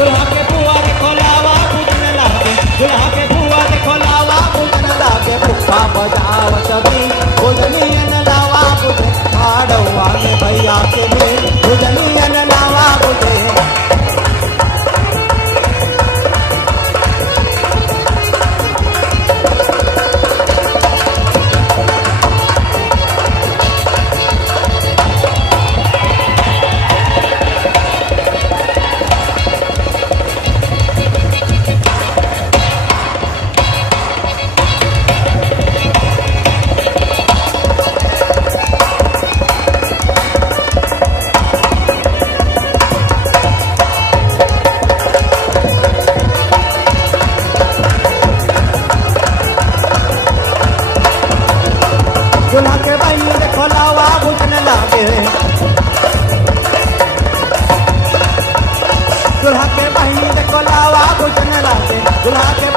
दुल्हा के बुआ देखो लावा बुझन लागे, दुल्हा के बुआ देखो लावा बुझन लागे, पुष्पा बजाव सभी बुझनियन लावा बुझे, हाड़वा में भैया के भी बुझनियन लावा बुझे। दुल्हा के बहन देखो लावा बुझन लागे, दुल्हा के बहन देखो लावा बुझन लागे, दुल्हा के